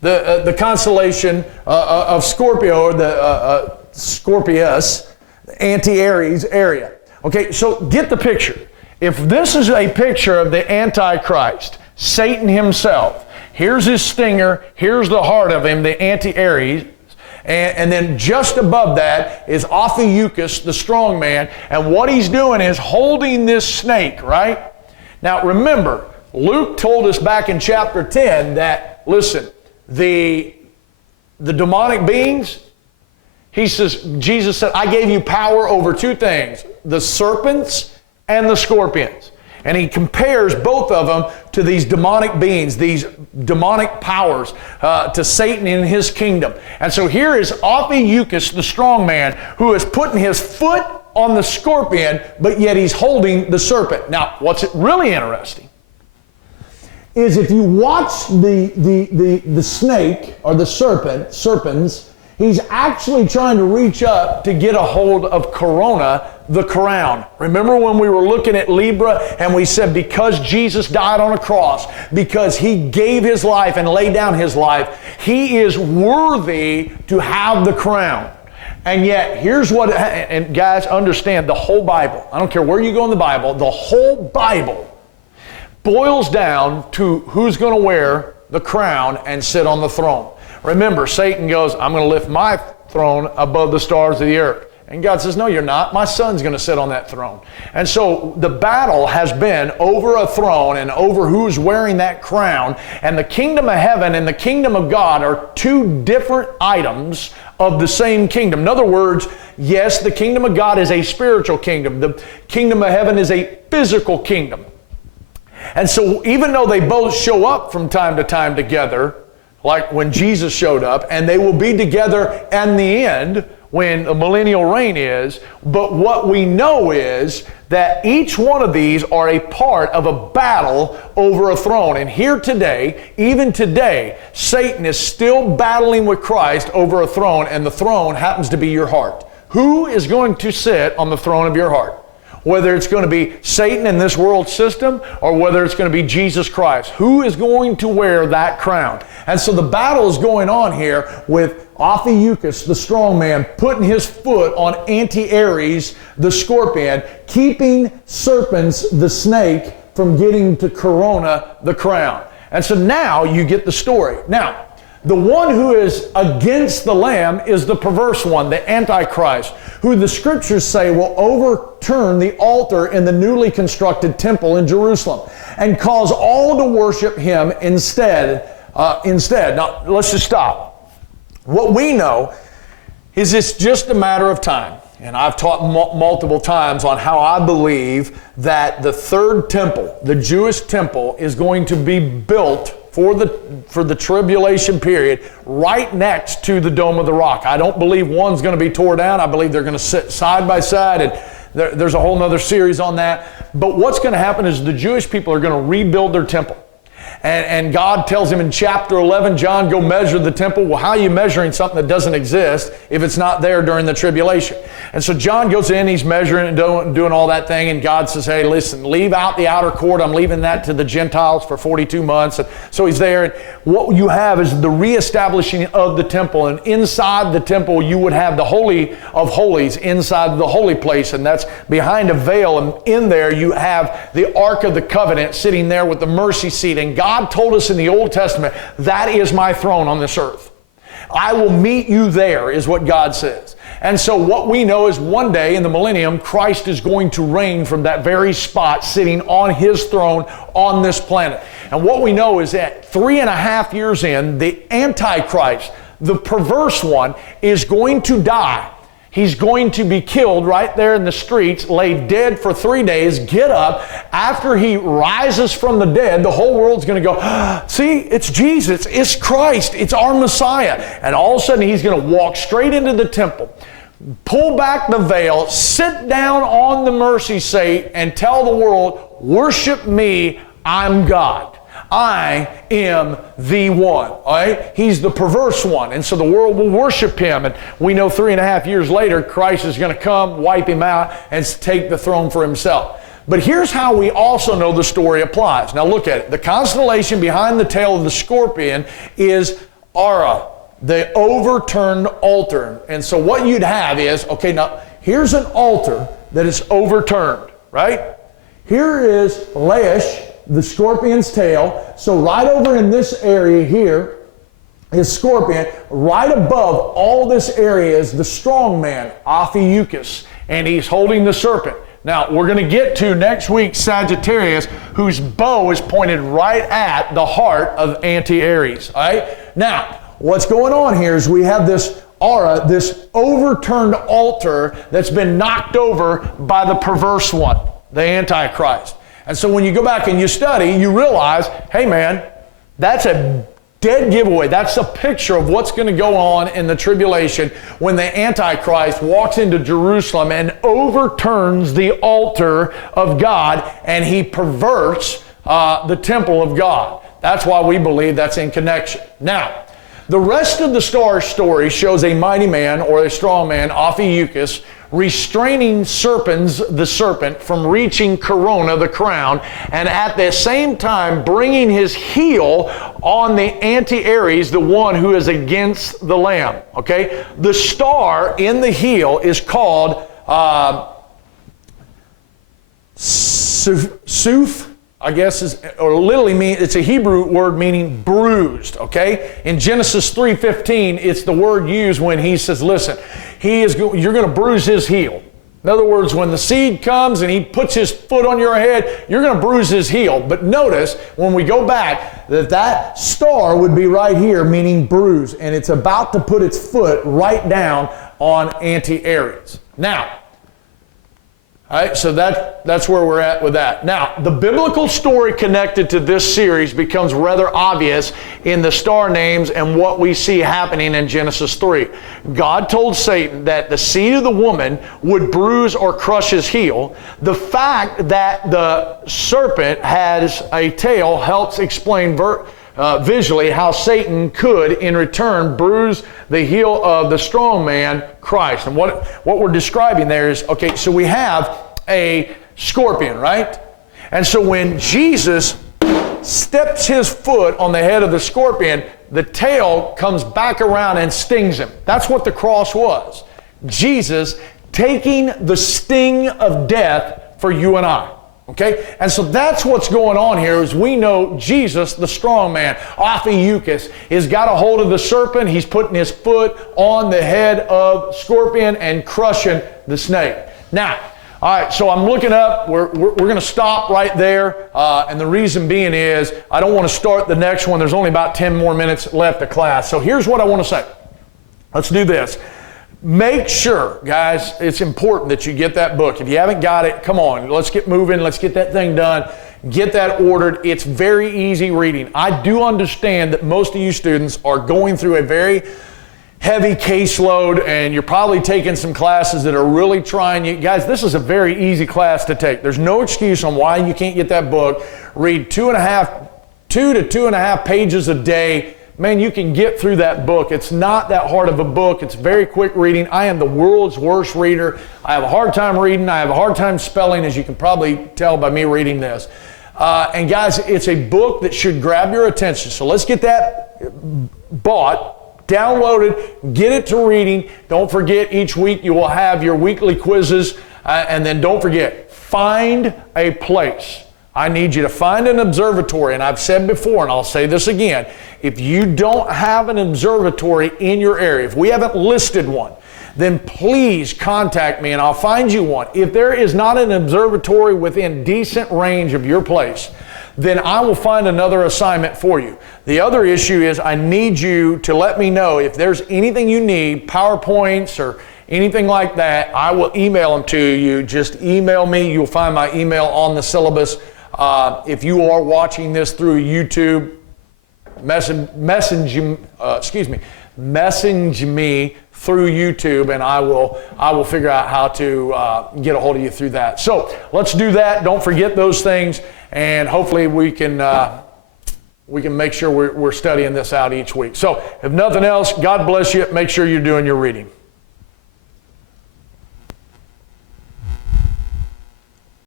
the constellation of Scorpio, or the Scorpius, Anti-Aries area. Okay, so get the picture. If this is a picture of the Antichrist, Satan himself, here's his stinger, here's the heart of him, the Anti-Aries, and then just above that is Ophiuchus, the strong man, and what he's doing is holding this snake, right? Now remember, Luke told us back in chapter 10 that, listen, the demonic beings, he says, Jesus said, I gave you power over two things, the serpents and the scorpions. And he compares both of them to these demonic beings, these demonic powers, to Satan in his kingdom. And so here is Ophiuchus, the strong man, who is putting his foot on the scorpion, but yet he's holding the serpent. Now, what's really interesting is if you watch the snake or the serpents, he's actually trying to reach up to get a hold of Corona, the crown. Remember when we were looking at Libra and we said because Jesus died on a cross, because he gave his life and laid down his life, he is worthy to have the crown. And yet, here's what, and guys, understand the whole Bible. I don't care where you go in the Bible, the whole Bible boils down to who's going to wear the crown and sit on the throne. Remember, Satan goes, I'm going to lift my throne above the stars of the earth. And God says, no, you're not. My son's going to sit on that throne. And so the battle has been over a throne and over who's wearing that crown. And the kingdom of heaven and the kingdom of God are two different items of the same kingdom. In other words, yes, the kingdom of God is a spiritual kingdom. The kingdom of heaven is a physical kingdom. And so even though they both show up from time to time together, like when Jesus showed up, and they will be together in the end when the millennial reign is, but what we know is that each one of these are a part of a battle over a throne. And here today, even today, Satan is still battling with Christ over a throne, and the throne happens to be your heart. Who is going to sit on the throne of your heart? Whether it's going to be Satan in this world system or whether it's going to be Jesus Christ. Who is going to wear that crown? And so the battle is going on here with Ophiuchus, the strong man, putting his foot on Anti-Aries, the scorpion, keeping serpents, the snake, from getting to Corona, the crown. And so now you get the story. Now, the one who is against the Lamb is the perverse one, the Antichrist, who the scriptures say will overturn the altar in the newly constructed temple in Jerusalem and cause all to worship him instead. Now, let's just stop. What we know is it's just a matter of time. And I've taught multiple times on how I believe that the third temple, the Jewish temple, is going to be built for the tribulation period right next to the Dome of the Rock. I don't believe one's going to be tore down. I believe they're going to sit side by side, and there's a whole other series on that. But what's going to happen is the Jewish people are going to rebuild their temple. And God tells him in chapter 11, John, go measure the temple. Well, how are you measuring something that doesn't exist if it's not there during the tribulation? And so John goes in, he's measuring and doing all that thing, and God says, hey, listen, leave out the outer court. I'm leaving that to the Gentiles for 42 months. And so he's there, and what you have is the reestablishing of the temple. And inside the temple, you would have the Holy of Holies inside the holy place, and that's behind a veil. And in there, you have the Ark of the Covenant sitting there with the mercy seat. And God told us in the Old Testament, that is my throne on this earth. I will meet you there, is what God says. And so what we know is one day in the millennium, Christ is going to reign from that very spot, sitting on his throne on this planet. And what we know is that 3.5 years in, the Antichrist, the perverse one, is going to die. He's going to be killed right there in the streets, lay dead for 3 days, get up. After he rises from the dead, the whole world's going to go, see, it's Jesus, it's Christ, it's our Messiah. And all of a sudden, he's going to walk straight into the temple, pull back the veil, sit down on the mercy seat, and tell the world, worship me, I'm God. I am the one. All right? He's the perverse one. And so the world will worship him. And we know 3.5 years later, Christ is going to come, wipe him out, and take the throne for himself. But here's how we also know the story applies. Now look at it. The constellation behind the tail of the scorpion is Ara, the overturned altar. And so what you'd have is, okay, now here's an altar that is overturned, right? Here is Laish, the scorpion's tail. So right over in this area here is scorpion. Right above all this area is the strong man, Ophiuchus, and he's holding the serpent. Now, we're going to get to next week Sagittarius, whose bow is pointed right at the heart of Anti-Aries. All right? Now, what's going on here is we have this Ara, this overturned altar that's been knocked over by the perverse one, the Antichrist. And so when you go back and you study, you realize, hey man, that's a dead giveaway. That's a picture of what's going to go on in the tribulation when the Antichrist walks into Jerusalem and overturns the altar of God, and he perverts the temple of God. That's why we believe that's in connection. Now, the rest of the star story shows a mighty man, or a strong man, Ophiuchus, restraining the serpent from reaching Corona, the crown, and at the same time bringing his heel on the Anti-Aries, the one who is against the Lamb. Okay? The star in the heel is called Suf, I guess, or literally means, it's a Hebrew word meaning bruised, okay? In Genesis 3:15, it's the word used when he says, listen, you're going to bruise his heel. In other words, when the seed comes and he puts his foot on your head, you're going to bruise his heel. But notice, when we go back, that star would be right here, meaning bruise, and it's about to put its foot right down on Anti-Aries. Now, all right, so that's where we're at with that. Now, the biblical story connected to this series becomes rather obvious in the star names and what we see happening in Genesis 3. God told Satan that the seed of the woman would bruise or crush his heel. The fact that the serpent has a tail helps explain visually how Satan could, in return, bruise the heel of the strong man, Christ. And what we're describing there is, okay, so we have a scorpion, right? And so when Jesus steps his foot on the head of the scorpion, the tail comes back around and stings him. That's what the cross was. Jesus taking the sting of death for you and I. Okay? And so that's what's going on here is we know Jesus, the strong man, Ophiuchus, has got a hold of the serpent. He's putting his foot on the head of scorpion and crushing the snake. Now, all right, so I'm looking up. We're going to stop right there. And the reason being is I don't want to start the next one. There's only about 10 more minutes left of class. So here's what I want to say. Let's do this. Make sure, guys, it's important that you get that book. If you haven't got it, come on, let's get moving. Let's get that thing done. Get that ordered. It's very easy reading. I do understand that most of you students are going through a very heavy caseload, and you're probably taking some classes that are really trying you. Guys, this is a very easy class to take. There's no excuse on why you can't get that book. Read 2 to 2.5 pages a day. Man, you can get through that book. It's not that hard of a book. It's very quick reading. I am the world's worst reader. I have a hard time reading. I have a hard time spelling, as you can probably tell by me reading this. And guys, it's a book that should grab your attention. So let's get that bought, downloaded, get it to reading. Don't forget, each week you will have your weekly quizzes. And then don't forget, find a place. I need you to find an observatory, and I've said before, and I'll say this again, if you don't have an observatory in your area, if we haven't listed one, then please contact me and I'll find you one. If there is not an observatory within decent range of your place, then I will find another assignment for you. The other issue is I need you to let me know if there's anything you need, PowerPoints or anything like that, I will email them to you. Just email me. You'll find my email on the syllabus. If you are watching this through YouTube, message me through YouTube, and I will figure out how to get a hold of you through that. So let's do that. Don't forget those things, and hopefully we can make sure we're studying this out each week. So if nothing else, God bless you. Make sure you're doing your reading.